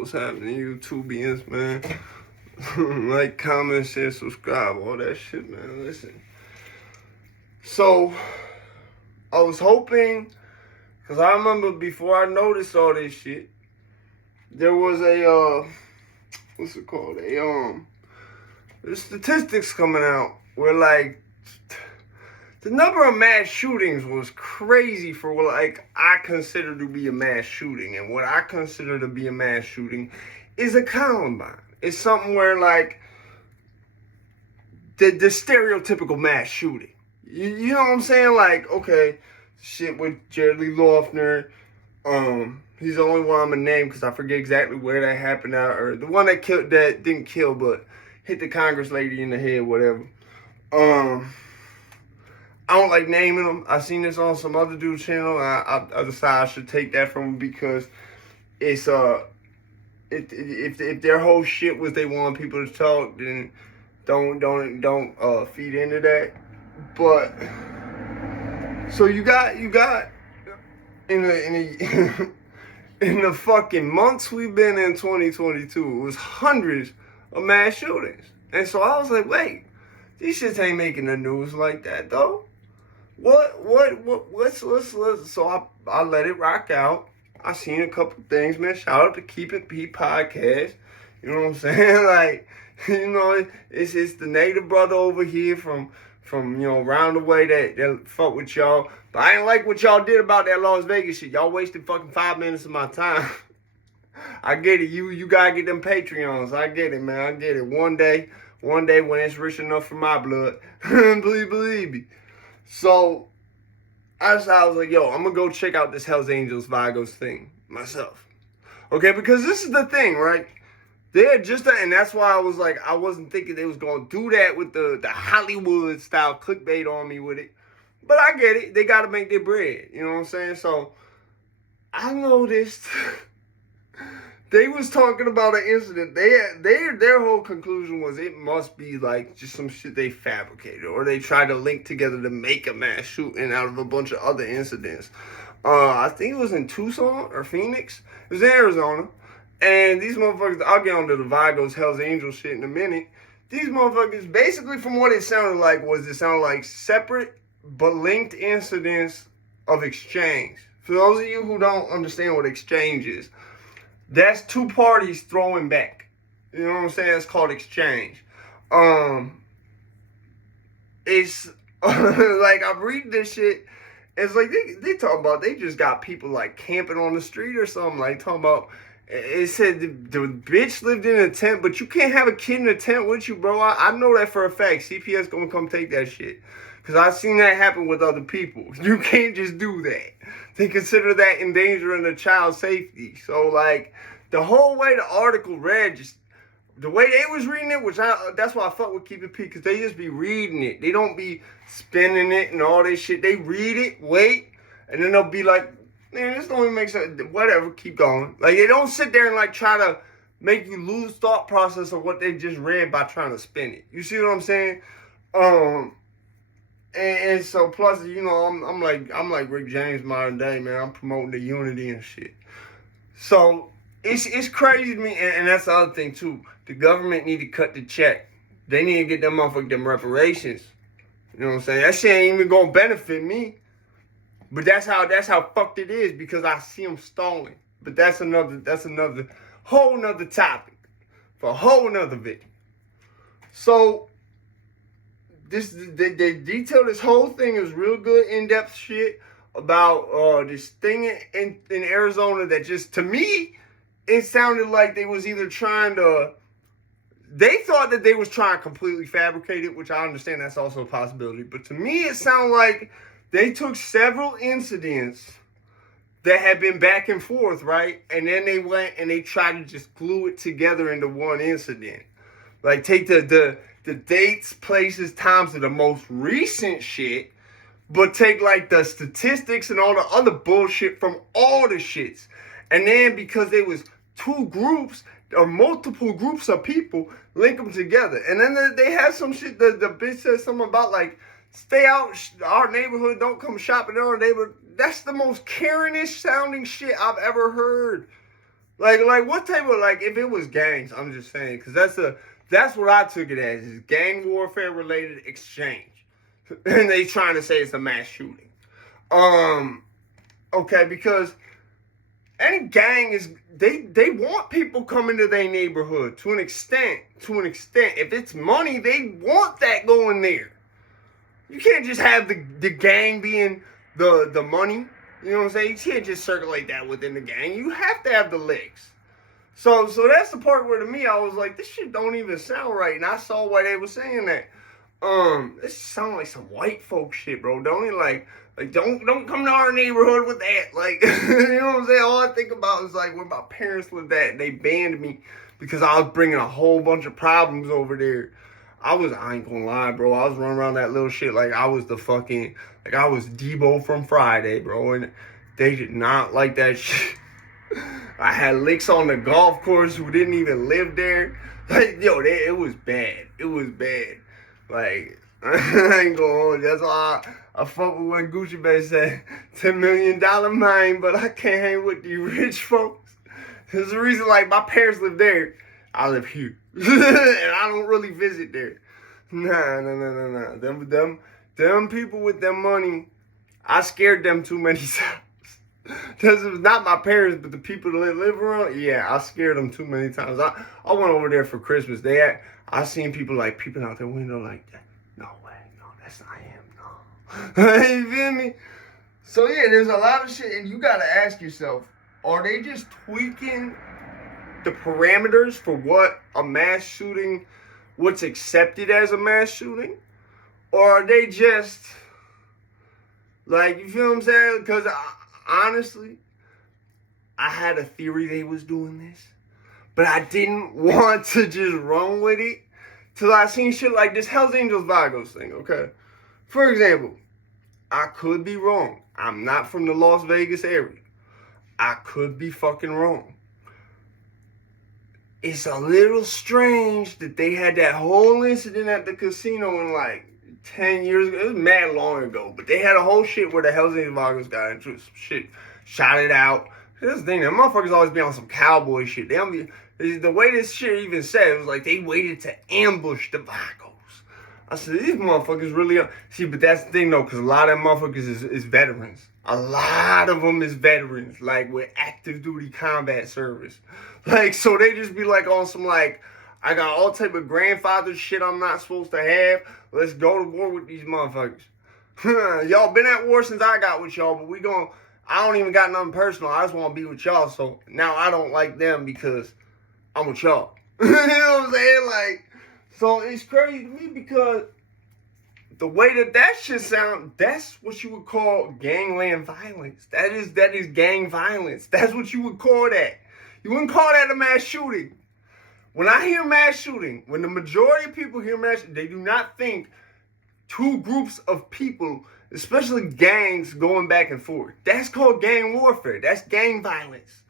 What's happening, YouTubians, man? Like, comment, share, subscribe, all that shit, man. Listen. So, I was hoping, because I remember before I noticed all this shit, there was a, what's it called? The statistics coming out where, like, the number of mass shootings was crazy for what, like, I consider to be a mass shooting. And what I consider to be a mass shooting is a Columbine. It's something where, like, the stereotypical mass shooting. You know what I'm saying? Like, okay, shit with Jared Lee Loughner. He's the only one I'm gonna name because I forget exactly where that happened at, or the one that didn't kill, but hit the Congress lady in the head, whatever. I don't like naming them. I seen this on some other dude's channel. I decided I should take that from him because it's if their whole shit was they want people to talk, then don't feed into that. But so you got in the fucking months we've been in 2022, it was hundreds of mass shootings, and so I was like, wait, these shits ain't making the news like that though. What's so I let it rock out. I seen a couple things, man. Shout out to Keep It P podcast. You know what I'm saying? Like, you know, it's the native brother over here from you know, around the way that fuck with y'all. But I ain't like what y'all did about that Las Vegas shit. Y'all wasted fucking 5 minutes of my time. I get it. You gotta get them Patreons. I get it, man. I get it. One day when it's rich enough for my blood, believe me. So I was like, yo, I'm gonna go check out this Hells Angels Vagos thing myself. Okay, because this is the thing, right? They're just, and that's why I was like, I wasn't thinking they was gonna do that with the Hollywood style clickbait on me with it. But I get it. They gotta make their bread. You know what I'm saying? So I noticed they was talking about an incident. Their whole conclusion was it must be like just some shit they fabricated, or they tried to link together to make a mass shooting out of a bunch of other incidents. I think it was in Tucson or Phoenix. It was in Arizona. And these motherfuckers, I'll get on to the Vagos Hells Angels shit in a minute. These motherfuckers, basically from what it sounded like, separate but linked incidents of exchange. For those of you who don't understand what exchange is, that's two parties throwing back. You know what I'm saying? It's called exchange. It's like I'm reading this shit. It's like they talking about they just got people like camping on the street or something. Like talking about it said the bitch lived in a tent, but you can't have a kid in a tent with you, bro. I know that for a fact. CPS gonna come take that shit. Because I've seen that happen with other people. You can't just do that. They consider that endangering the child's safety. So, like, the whole way the article read, just the way they was reading it, that's why I fuck with Keep It P, because they just be reading it. They don't be spinning it and all this shit. They read it, wait, and then they'll be like, man, this don't even make sense. Whatever, keep going. Like, they don't sit there and, like, try to make you lose thought process of what they just read by trying to spin it. You see what I'm saying? And so plus, you know, I'm like Rick James modern day, man. I'm promoting the unity and shit. So it's crazy to me, and that's the other thing too. The government need to cut the check. They need to get them motherfuckers them reparations. You know what I'm saying? That shit ain't even gonna benefit me. But that's how fucked it is because I see them stalling. But that's another whole nother topic for a whole nother video. So they detail this whole thing is real good in-depth shit about this thing in Arizona that just, to me, it sounded like they was either trying to, they thought that they was trying to completely fabricate it, which I understand that's also a possibility. But to me, it sounded like they took several incidents that had been back and forth, right? And then they went and they tried to just glue it together into one incident. Like, take the dates, places, times of the most recent shit, but take, like, the statistics and all the other bullshit from all the shits. And then, because there was two groups or multiple groups of people, link them together. And then they had some shit, the bitch said something about, like, stay out our neighborhood, don't come shopping in our neighborhood. That's the most Karen-ish sounding shit I've ever heard. Like what type of, like, if it was gangs, I'm just saying, because that's what I took it as, is gang warfare related exchange. And they trying to say it's a mass shooting. Okay, because any gang is, they want people coming to their neighborhood to an extent. If it's money, they want that going there. You can't just have the gang being the money. You know what I'm saying? You can't just circulate that within the gang. You have to have the legs. So that's the part where, to me, I was like, this shit don't even sound right. And I saw why they were saying that. This sounds like some white folk shit, bro. Don't it? Like don't come to our neighborhood with that. Like, you know what I'm saying? All I think about is, like, when my parents lived that, they banned me because I was bringing a whole bunch of problems over there. I ain't gonna lie, bro. I was running around that little shit like I was I was Debo from Friday, bro. And they did not like that shit. I had licks on the golf course who didn't even live there. Like, yo, it was bad. It was bad. Like, I ain't going. That's why I fuck with when Gucci Mane said $10 million mine, but I can't hang with the rich folks. There's a reason, like, my parents live there. I live here. And I don't really visit there. Nah. Them people with them money, I scared them too many times. Because it was not my parents, but the people that live around, yeah, I scared them too many times. I went over there for Christmas. I seen people, like, peeping out their window like that. No way, no, that's not him, no. You feel me? So, yeah, there's a lot of shit, and you got to ask yourself, are they just tweaking the parameters for what a mass shooting, what's accepted as a mass shooting? Or are they just, like, you feel what I'm saying? Because honestly, I had a theory they was doing this, but I didn't want to just run with it till I seen shit like this Hells Angels Vagos thing, okay? For example, I could be wrong. I'm not from the Las Vegas area. I could be fucking wrong. It's a little strange that they had that whole incident at the casino in, like, 10 years ago. It was mad long ago, but they had a whole shit where the Hells Angels Vagos got into some shit, shot it out. This thing, them motherfuckers always be on some cowboy shit. They don't be, the way this shit even said, it was like they waited to ambush the Vagos. I said, these motherfuckers really are. See, but that's the thing though, because a lot of them motherfuckers is veterans. A lot of them is veterans, like with active duty combat service. Like, so they just be like on some, like, I got all type of grandfather shit I'm not supposed to have. Let's go to war with these motherfuckers. Y'all been at war since I got with y'all, but I don't even got nothing personal. I just want to be with y'all. So now I don't like them because I'm with y'all. You know what I'm saying? Like, so it's crazy to me because the way that shit sound, that's what you would call gangland violence. That is gang violence. That's what you would call that. You wouldn't call that a mass shooting. When I hear mass shooting, when the majority of people hear mass shooting, they do not think two groups of people, especially gangs, going back and forth. That's called gang warfare. That's gang violence.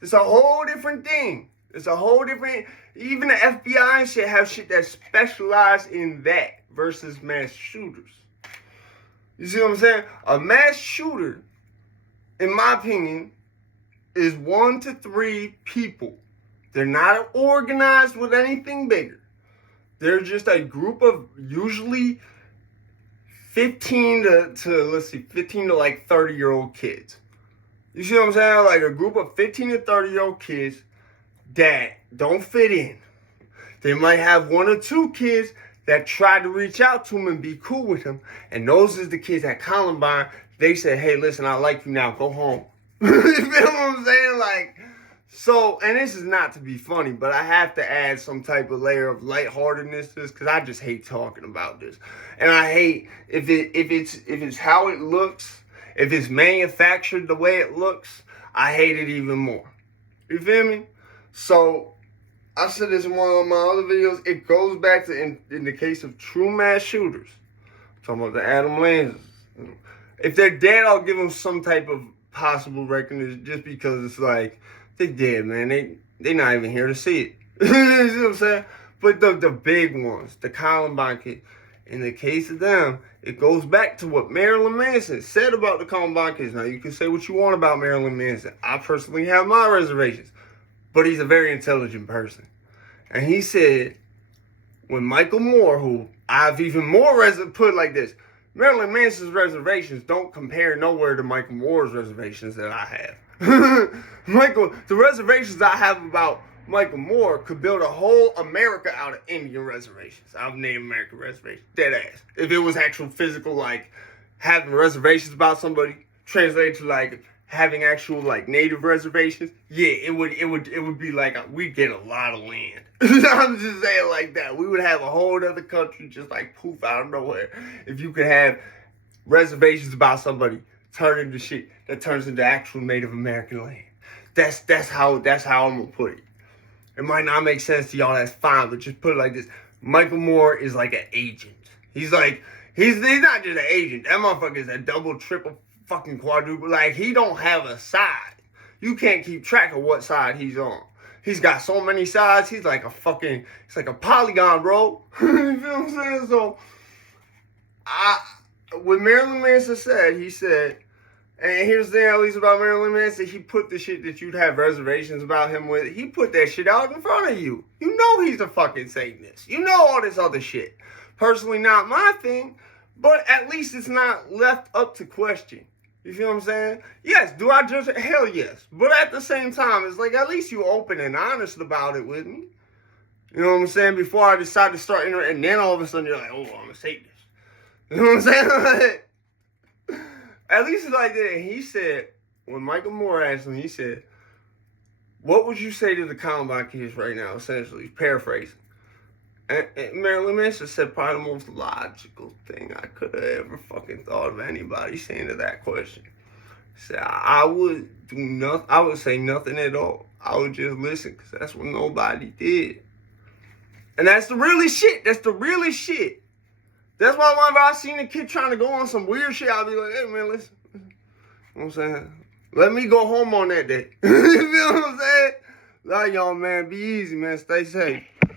It's a whole different thing. It's a whole different, even the FBI and shit have shit that specialize in that versus mass shooters. You see what I'm saying? A mass shooter, in my opinion, is 1 to 3 people. They're not organized with anything bigger. They're just a group of usually 15 to like 30-year-old kids. You see what I'm saying? Like a group of 15 to 30-year-old kids that don't fit in. They might have 1 or 2 kids that try to reach out to them and be cool with them. And those is the kids at Columbine. They said, hey, listen, I like you now. Go home. You feel what I'm saying? Like, so, and this is not to be funny, but I have to add some type of layer of lightheartedness to this because I just hate talking about this. And I hate if it's how it looks, if it's manufactured the way it looks, I hate it even more. You feel me? So, I said this in one of my other videos. It goes back to in the case of true mass shooters. I'm talking about the Adam Lanzas. If they're dead, I'll give them some type of possible recognition just because it's like, they dead, man. They not even here to see it. You know what I'm saying? But the big ones, the Columbine kids, in the case of them, it goes back to what Marilyn Manson said about the Columbine kids. Now, you can say what you want about Marilyn Manson. I personally have my reservations. but he's a very intelligent person. And he said, when Michael Moore, who I've even more put it like this, Marilyn Manson's reservations don't compare nowhere to Michael Moore's reservations that I have. The reservations I have about Michael Moore could build a whole America out of Indian reservations, out of Native American reservations, dead ass. If it was actual physical, like having reservations about somebody, translated to like having actual like native reservations, yeah, it would be like we'd get a lot of land. I'm just saying like that. We would have a whole other country just like poof out of nowhere if you could have reservations about somebody turn into shit that turns into actual Native American land. That's how I'm gonna put it. It might not make sense to y'all, that's fine, but just put it like this. Michael Moore is like an agent. He's not just an agent. That motherfucker is a double, triple, fucking quadruple. Like, he don't have a side. You can't keep track of what side he's on. He's got so many sides. He's like it's like a polygon, bro. You feel what I'm saying? So, what Marilyn Manson said, he said, and here's the thing at least about Marilyn Manson, he put the shit that you'd have reservations about him with, he put that shit out in front of you. You know he's a fucking Satanist. You know all this other shit. Personally, not my thing, but at least it's not left up to question. You feel what I'm saying? Yes, do I judge it? Hell yes. But at the same time, it's like, at least you open and honest about it with me. You know what I'm saying? Before I decide to start interacting, and then all of a sudden you're like, oh, I'm a Satanist. You know what I'm saying? At least it's like that. He said, when Michael Moore asked him, he said, what would you say to the Columbine kids right now, essentially, paraphrasing? And Marilyn Manson said probably the most logical thing I could have ever fucking thought of anybody saying to that question. He said, I would do nothing. I would say nothing at all. I would just listen, because that's what nobody did. And that's the realest shit. That's the realest shit. That's why whenever I seen a kid trying to go on some weird shit, I'll be like, hey, man, listen. You know what I'm saying? Let me go home on that day. You feel what I'm saying? Love y'all, man. Be easy, man. Stay safe.